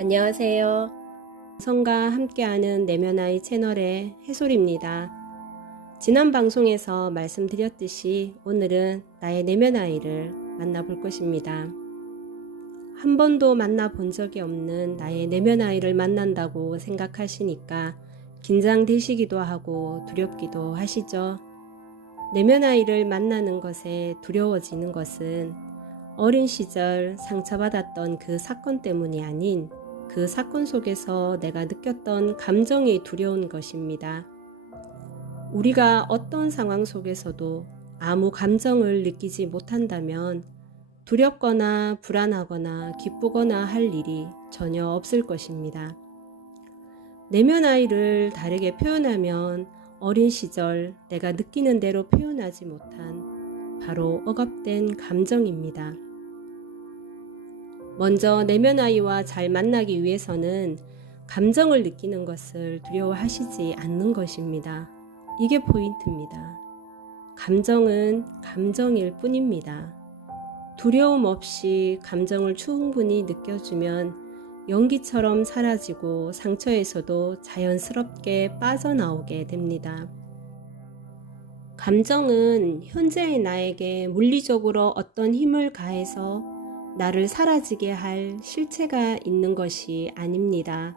안녕하세요. 성과 함께하는 내면아이 채널의 해솔입니다. 지난 방송에서 말씀드렸듯이 오늘은 나의 내면아이를 만나볼 것입니다. 한 번도 만나본 적이 없는 나의 내면아이를 만난다고 생각하시니까 긴장되시기도 하고 두렵기도 하시죠? 내면아이를 만나는 것에 두려워지는 것은 어린 시절 상처받았던 그 사건 때문이 아닌 그 사건 속에서 내가 느꼈던 감정이 두려운 것입니다. 우리가 어떤 상황 속에서도 아무 감정을 느끼지 못한다면 두렵거나 불안하거나 기쁘거나 할 일이 전혀 없을 것입니다. 내면 아이를 다르게 표현하면 어린 시절 내가 느끼는 대로 표현하지 못한 바로 억압된 감정입니다. 먼저 내면 아이와 잘 만나기 위해서는 감정을 느끼는 것을 두려워하시지 않는 것입니다. 이게 포인트입니다. 감정은 감정일 뿐입니다. 두려움 없이 감정을 충분히 느껴주면 연기처럼 사라지고 상처에서도 자연스럽게 빠져나오게 됩니다. 감정은 현재의 나에게 물리적으로 어떤 힘을 가해서 나를 사라지게 할 실체가 있는 것이 아닙니다.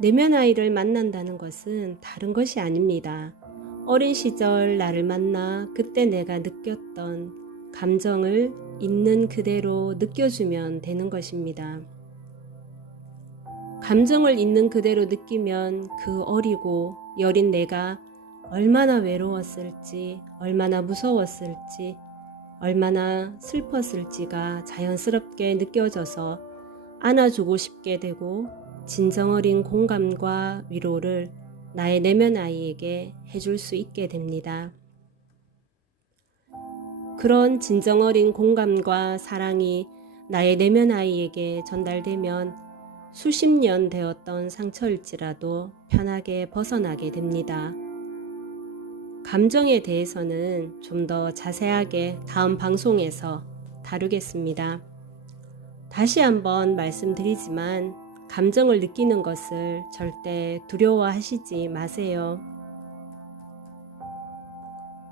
내면 아이를 만난다는 것은 다른 것이 아닙니다. 어린 시절 나를 만나 그때 내가 느꼈던 감정을 있는 그대로 느껴주면 되는 것입니다. 감정을 있는 그대로 느끼면 그 어리고 여린 내가 얼마나 외로웠을지, 얼마나 무서웠을지, 얼마나 슬펐을지가 자연스럽게 느껴져서 안아주고 싶게 되고 진정 어린 공감과 위로를 나의 내면 아이에게 해줄 수 있게 됩니다. 그런 진정 어린 공감과 사랑이 나의 내면 아이에게 전달되면 수십 년 되었던 상처일지라도 편하게 벗어나게 됩니다. 감정에 대해서는 좀 더 자세하게 다음 방송에서 다루겠습니다. 다시 한번 말씀드리지만 감정을 느끼는 것을 절대 두려워하시지 마세요.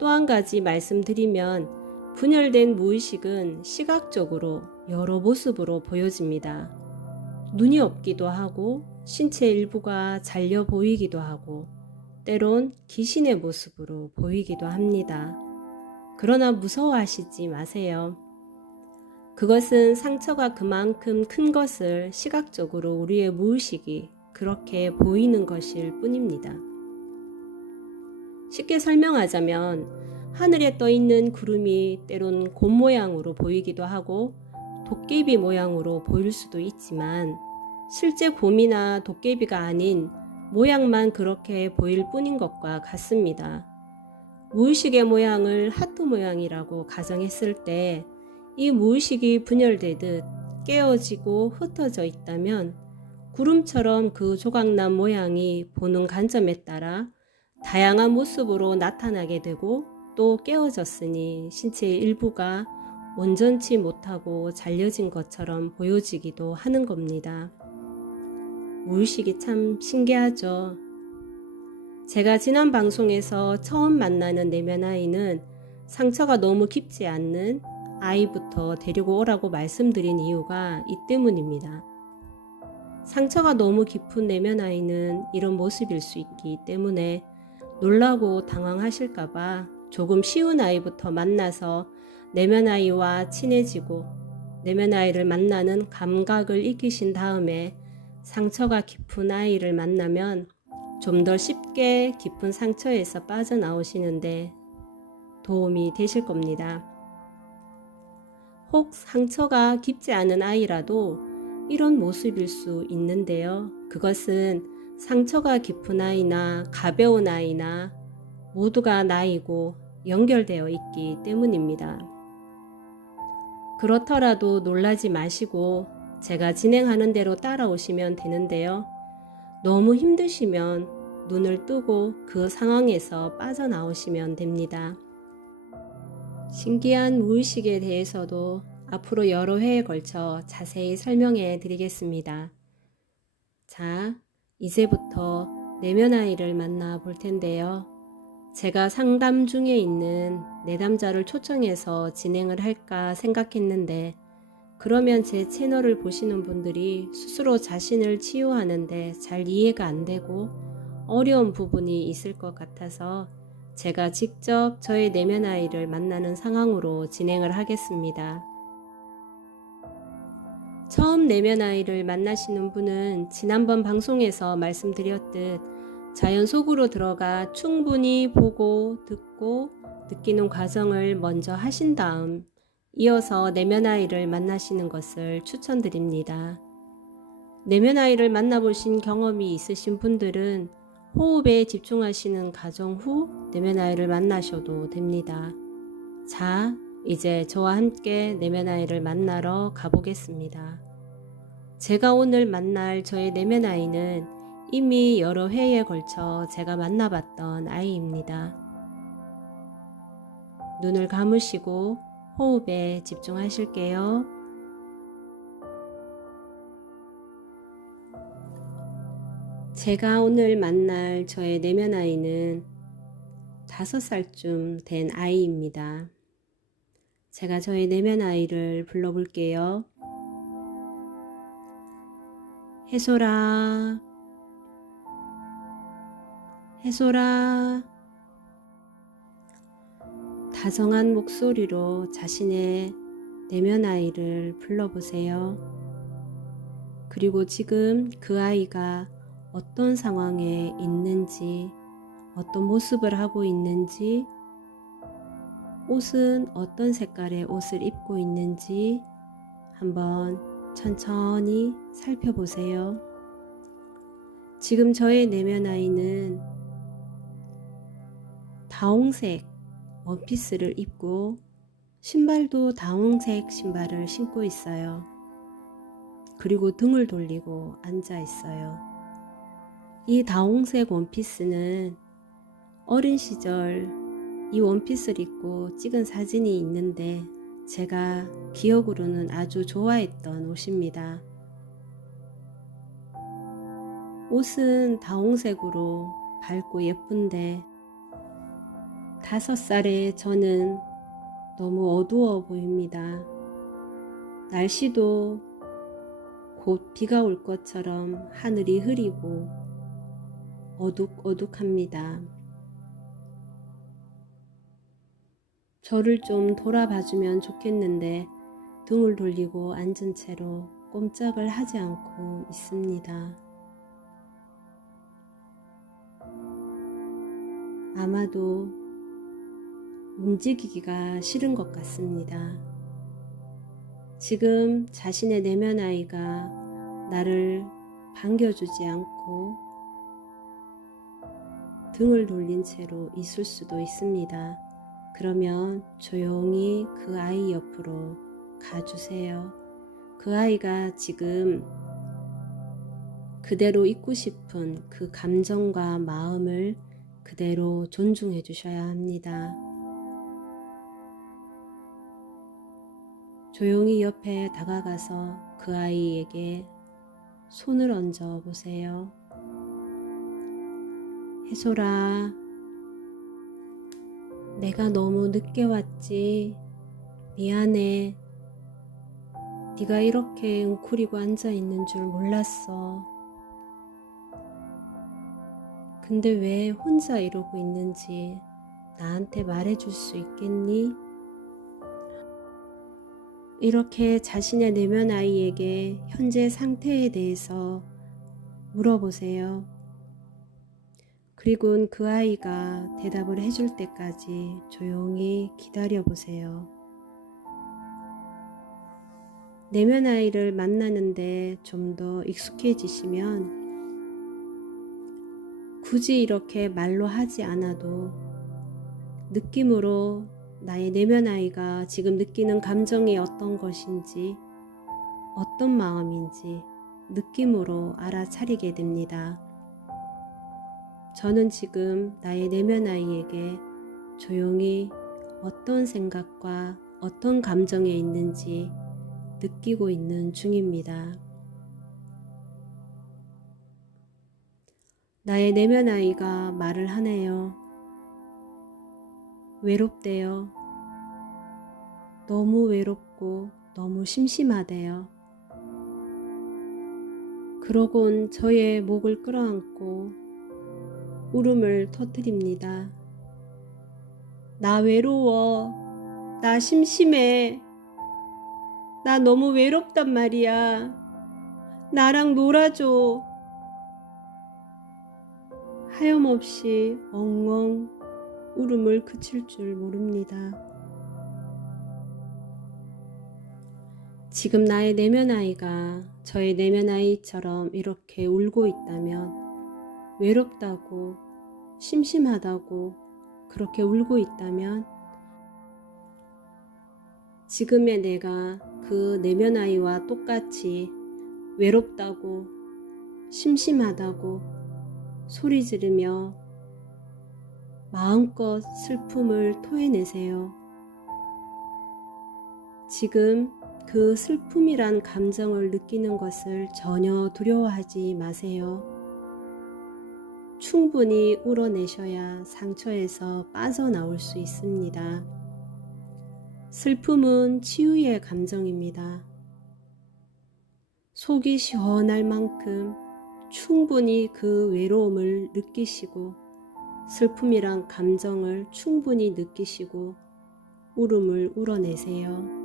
또 한 가지 말씀드리면 분열된 무의식은 시각적으로 여러 모습으로 보여집니다. 눈이 없기도 하고 신체 일부가 잘려 보이기도 하고 때론 귀신의 모습으로 보이기도 합니다. 그러나 무서워하시지 마세요. 그것은 상처가 그만큼 큰 것을 시각적으로 우리의 무의식이 그렇게 보이는 것일 뿐입니다. 쉽게 설명하자면 하늘에 떠 있는 구름이 때론 곰 모양으로 보이기도 하고 도깨비 모양으로 보일 수도 있지만 실제 곰이나 도깨비가 아닌 모양만 그렇게 보일 뿐인 것과 같습니다. 무의식의 모양을 하트 모양이라고 가정했을 때 이 무의식이 분열되듯 깨어지고 흩어져 있다면 구름처럼 그 조각난 모양이 보는 관점에 따라 다양한 모습으로 나타나게 되고 또 깨어졌으니 신체의 일부가 온전치 못하고 잘려진 것처럼 보여지기도 하는 겁니다. 무의식이 참 신기하죠. 제가 지난 방송에서 처음 만나는 내면 아이는 상처가 너무 깊지 않는 아이부터 데리고 오라고 말씀드린 이유가 이 때문입니다. 상처가 너무 깊은 내면 아이는 이런 모습일 수 있기 때문에 놀라고 당황하실까봐 조금 쉬운 아이부터 만나서 내면 아이와 친해지고 내면 아이를 만나는 감각을 익히신 다음에 상처가 깊은 아이를 만나면 좀 더 쉽게 깊은 상처에서 빠져나오시는데 도움이 되실 겁니다. 혹 상처가 깊지 않은 아이라도 이런 모습일 수 있는데요. 그것은 상처가 깊은 아이나 가벼운 아이나 모두가 나이고 연결되어 있기 때문입니다. 그렇더라도 놀라지 마시고 제가 진행하는 대로 따라오시면 되는데요. 너무 힘드시면 눈을 뜨고 그 상황에서 빠져나오시면 됩니다. 신기한 무의식에 대해서도 앞으로 여러 회에 걸쳐 자세히 설명해 드리겠습니다. 자, 이제부터 내면 아이를 만나 볼 텐데요. 제가 상담 중에 있는 내담자를 초청해서 진행을 할까 생각했는데, 그러면 제 채널을 보시는 분들이 스스로 자신을 치유하는데 잘 이해가 안 되고 어려운 부분이 있을 것 같아서 제가 직접 저의 내면 아이를 만나는 상황으로 진행을 하겠습니다. 처음 내면 아이를 만나시는 분은 지난번 방송에서 말씀드렸듯 자연 속으로 들어가 충분히 보고 듣고 느끼는 과정을 먼저 하신 다음 이어서 내면 아이를 만나시는 것을 추천드립니다. 내면 아이를 만나보신 경험이 있으신 분들은 호흡에 집중하시는 과정 후 내면 아이를 만나셔도 됩니다. 자, 이제 저와 함께 내면 아이를 만나러 가보겠습니다. 제가 오늘 만날 저의 내면 아이는 이미 여러 회에 걸쳐 제가 만나봤던 아이입니다. 눈을 감으시고 호흡에 집중하실게요. 제가 오늘 만날 저의 내면 아이는 5살쯤 된 아이입니다. 제가 저의 내면 아이를 불러볼게요. 해솔아, 해솔아. 다정한 목소리로 자신의 내면 아이를 불러보세요. 그리고 지금 그 아이가 어떤 상황에 있는지, 어떤 모습을 하고 있는지, 옷은 어떤 색깔의 옷을 입고 있는지 한번 천천히 살펴보세요. 지금 저의 내면 아이는 다홍색 원피스를 입고 신발도 다홍색 신발을 신고 있어요. 그리고 등을 돌리고 앉아 있어요. 이 다홍색 원피스는 어린 시절 이 원피스를 입고 찍은 사진이 있는데 제가 기억으로는 아주 좋아했던 옷입니다. 옷은 다홍색으로 밝고 예쁜데 5살의 저는 너무 어두워 보입니다. 날씨도 곧 비가 올 것처럼 하늘이 흐리고 어둑어둑합니다. 저를 좀 돌아봐주면 좋겠는데 등을 돌리고 앉은 채로 꼼짝을 하지 않고 있습니다. 아마도 움직이기가 싫은 것 같습니다. 지금 자신의 내면 아이가 나를 반겨주지 않고 등을 돌린 채로 있을 수도 있습니다. 그러면 조용히 그 아이 옆으로 가주세요. 그 아이가 지금 그대로 있고 싶은 그 감정과 마음을 그대로 존중해 주셔야 합니다. 조용히 옆에 다가가서 그 아이에게 손을 얹어 보세요. 해솔아, 내가 너무 늦게 왔지. 미안해. 네가 이렇게 웅크리고 앉아 있는 줄 몰랐어. 근데 왜 혼자 이러고 있는지 나한테 말해줄 수 있겠니? 이렇게 자신의 내면 아이에게 현재 상태에 대해서 물어보세요. 그리고 그 아이가 대답을 해줄 때까지 조용히 기다려 보세요. 내면 아이를 만나는데 좀 더 익숙해지시면 굳이 이렇게 말로 하지 않아도 느낌으로 나의 내면 아이가 지금 느끼는 감정이 어떤 것인지, 어떤 마음인지 느낌으로 알아차리게 됩니다. 저는 지금 나의 내면 아이에게 조용히 어떤 생각과 어떤 감정에 있는지 느끼고 있는 중입니다. 나의 내면 아이가 말을 하네요. 외롭대요. 너무 외롭고 너무 심심하대요. 그러곤 저의 목을 끌어안고 울음을 터뜨립니다. 나 외로워. 나 심심해. 나 너무 외롭단 말이야. 나랑 놀아줘. 하염없이 엉엉 울음을 그칠 줄 모릅니다. 지금 나의 내면 아이가 저의 내면 아이처럼 이렇게 울고 있다면, 외롭다고, 심심하다고 그렇게 울고 있다면, 지금의 내가 그 내면 아이와 똑같이 외롭다고, 심심하다고 소리 지르며 마음껏 슬픔을 토해내세요. 지금 그 슬픔이란 감정을 느끼는 것을 전혀 두려워하지 마세요. 충분히 울어내셔야 상처에서 빠져나올 수 있습니다. 슬픔은 치유의 감정입니다. 속이 시원할 만큼 충분히 그 외로움을 느끼시고, 슬픔이란 감정을 충분히 느끼시고 울음을 울어내세요.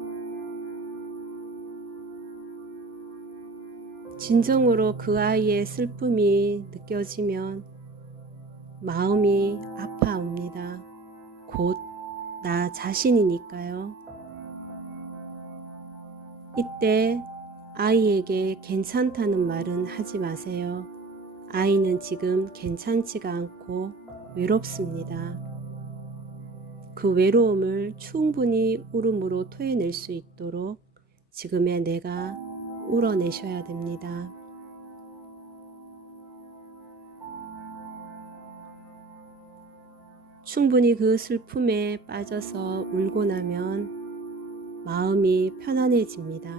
진정으로 그 아이의 슬픔이 느껴지면 마음이 아파옵니다. 곧 나 자신이니까요. 이때 아이에게 괜찮다는 말은 하지 마세요. 아이는 지금 괜찮지가 않고 외롭습니다. 그 외로움을 충분히 울음으로 토해낼 수 있도록 지금의 내가 울어내셔야 됩니다. 충분히 그 슬픔에 빠져서 울고 나면 마음이 편안해집니다.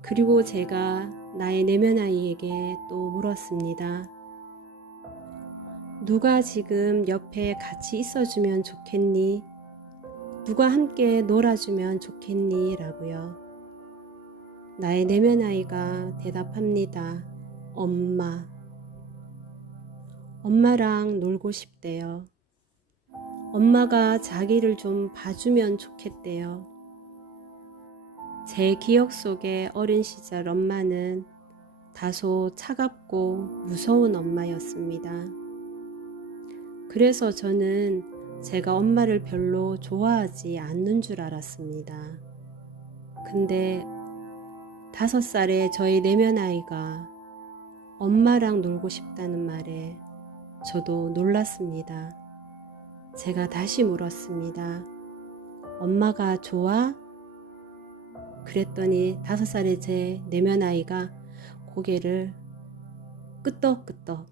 그리고 제가 나의 내면 아이에게 또 물었습니다. 누가 지금 옆에 같이 있어주면 좋겠니? 누가 함께 놀아주면 좋겠니? 라고요. 나의 내면 아이가 대답합니다. 엄마. 엄마랑 놀고 싶대요. 엄마가 자기를 좀 봐주면 좋겠대요. 제 기억 속에 어린 시절 엄마는 다소 차갑고 무서운 엄마였습니다. 그래서 저는 제가 엄마를 별로 좋아하지 않는 줄 알았습니다. 근데 5살의 저의 내면 아이가 엄마랑 놀고 싶다는 말에 저도 놀랐습니다. 제가 다시 물었습니다. 엄마가 좋아? 그랬더니 5살의 제 내면 아이가 고개를 끄덕끄덕,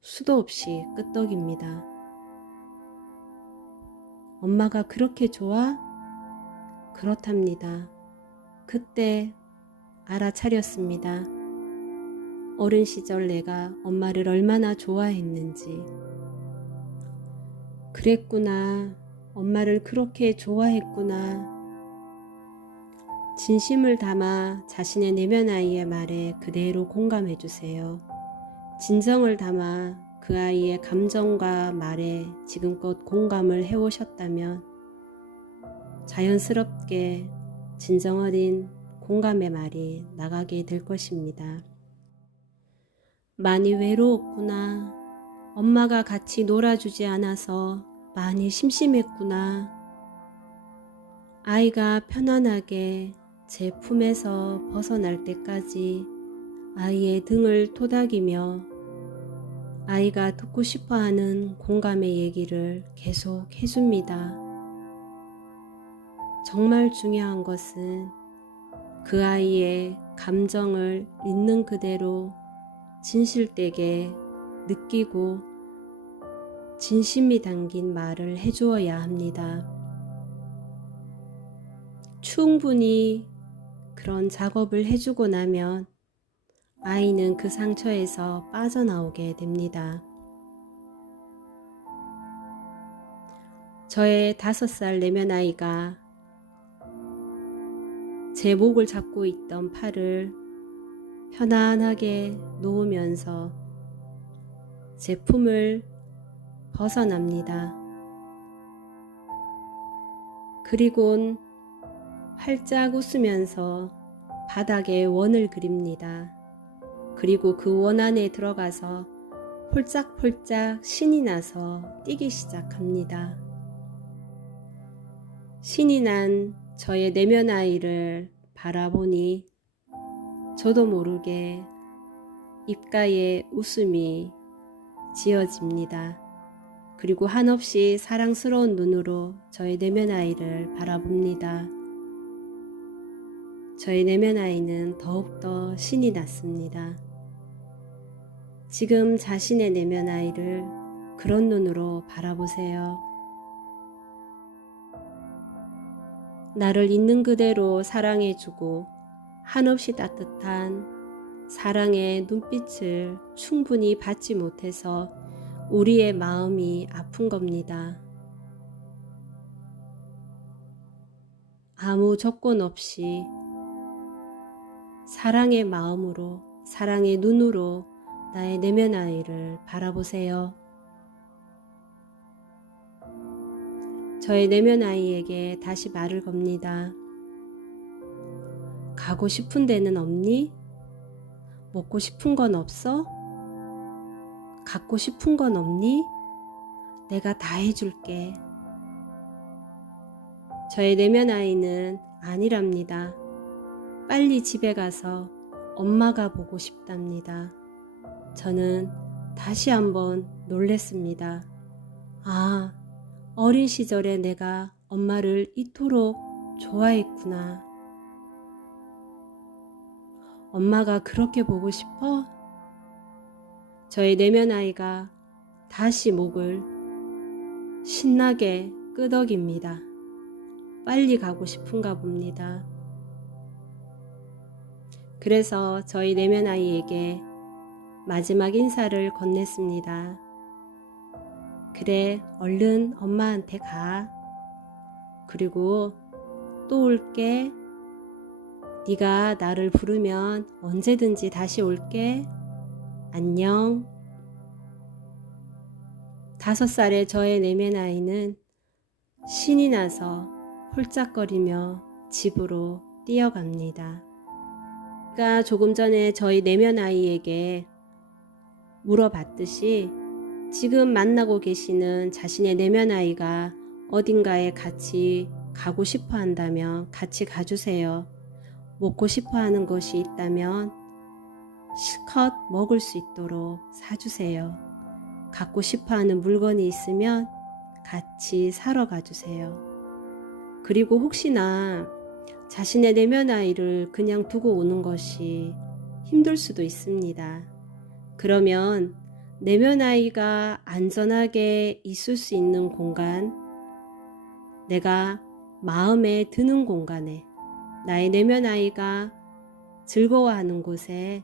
수도 없이 끄덕입니다. 엄마가 그렇게 좋아? 그렇답니다. 그때 알아차렸습니다. 어린 시절 내가 엄마를 얼마나 좋아했는지. 그랬구나. 엄마를 그렇게 좋아했구나. 진심을 담아 자신의 내면 아이의 말에 그대로 공감해 주세요. 진정을 담아 그 아이의 감정과 말에 지금껏 공감을 해오셨다면 자연스럽게 진정 어린 공감의 말이 나가게 될 것입니다. 많이 외로웠구나. 엄마가 같이 놀아주지 않아서 많이 심심했구나. 아이가 편안하게 제 품에서 벗어날 때까지 아이의 등을 토닥이며 아이가 듣고 싶어하는 공감의 얘기를 계속 해줍니다. 정말 중요한 것은 그 아이의 감정을 있는 그대로 진실되게 느끼고 진심이 담긴 말을 해주어야 합니다. 충분히 그런 작업을 해주고 나면 아이는 그 상처에서 빠져나오게 됩니다. 저의 5살 내면 아이가 제 목을 잡고 있던 팔을 편안하게 놓으면서 제 품을 벗어납니다. 그리곤 활짝 웃으면서 바닥에 원을 그립니다. 그리고 그 원 안에 들어가서 폴짝폴짝 신이 나서 뛰기 시작합니다. 신이 난 저의 내면 아이를 바라보니 저도 모르게 입가에 웃음이 지어집니다. 그리고 한없이 사랑스러운 눈으로 저의 내면 아이를 바라봅니다. 저의 내면 아이는 더욱더 신이 났습니다. 지금 자신의 내면 아이를 그런 눈으로 바라보세요. 나를 있는 그대로 사랑해주고 한없이 따뜻한 사랑의 눈빛을 충분히 받지 못해서 우리의 마음이 아픈 겁니다. 아무 조건 없이 사랑의 마음으로, 사랑의 눈으로 나의 내면 아이를 바라보세요. 저의 내면 아이에게 다시 말을 겁니다. 가고 싶은 데는 없니? 먹고 싶은 건 없어? 갖고 싶은 건 없니? 내가 다 해줄게. 저의 내면 아이는 아니랍니다. 빨리 집에 가서 엄마가 보고 싶답니다. 저는 다시 한번 놀랬습니다. 아, 어린 시절에 내가 엄마를 이토록 좋아했구나. 엄마가 그렇게 보고 싶어? 저의 내면 아이가 다시 목을 신나게 끄덕입니다. 빨리 가고 싶은가 봅니다. 그래서 저희 내면 아이에게 마지막 인사를 건넸습니다. 그래, 얼른 엄마한테 가. 그리고 또 올게. 네가 나를 부르면 언제든지 다시 올게. 안녕. 5살의 저의 내면 아이는 신이 나서 홀짝거리며 집으로 뛰어갑니다. 제가 조금 전에 저희 내면 아이에게 물어봤듯이 지금 만나고 계시는 자신의 내면 아이가 어딘가에 같이 가고 싶어 한다면 같이 가주세요. 먹고 싶어 하는 것이 있다면 실컷 먹을 수 있도록 사주세요. 갖고 싶어 하는 물건이 있으면 같이 사러 가주세요. 그리고 혹시나 자신의 내면 아이를 그냥 두고 오는 것이 힘들 수도 있습니다. 그러면 내면 아이가 안전하게 있을 수 있는 공간, 내가 마음에 드는 공간에, 나의 내면 아이가 즐거워하는 곳에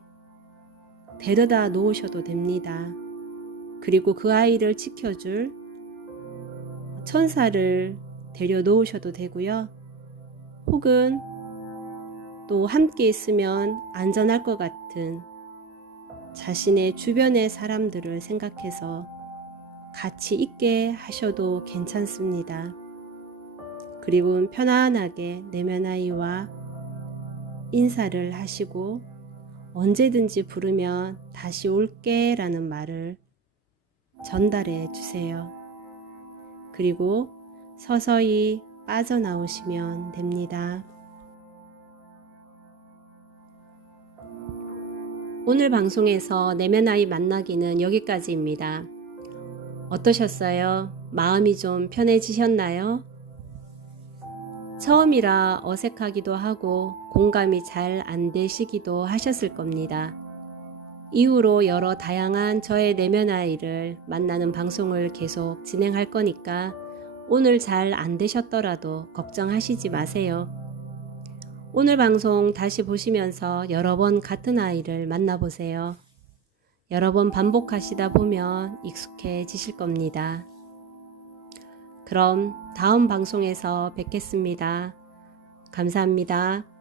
데려다 놓으셔도 됩니다. 그리고 그 아이를 지켜줄 천사를 데려 놓으셔도 되고요. 혹은 또 함께 있으면 안전할 것 같은 자신의 주변의 사람들을 생각해서 같이 있게 하셔도 괜찮습니다. 그리고 편안하게 내면 아이와 인사를 하시고 언제든지 부르면 다시 올게 라는 말을 전달해 주세요. 그리고 서서히 빠져나오시면 됩니다. 오늘 방송에서 내면 아이 만나기는 여기까지입니다. 어떠셨어요? 마음이 좀 편해지셨나요? 처음이라 어색하기도 하고 공감이 잘 안 되시기도 하셨을 겁니다. 이후로 여러 다양한 저의 내면 아이를 만나는 방송을 계속 진행할 거니까 오늘 잘 안 되셨더라도 걱정하시지 마세요. 오늘 방송 다시 보시면서 여러 번 같은 아이를 만나보세요. 여러 번 반복하시다 보면 익숙해지실 겁니다. 그럼 다음 방송에서 뵙겠습니다. 감사합니다.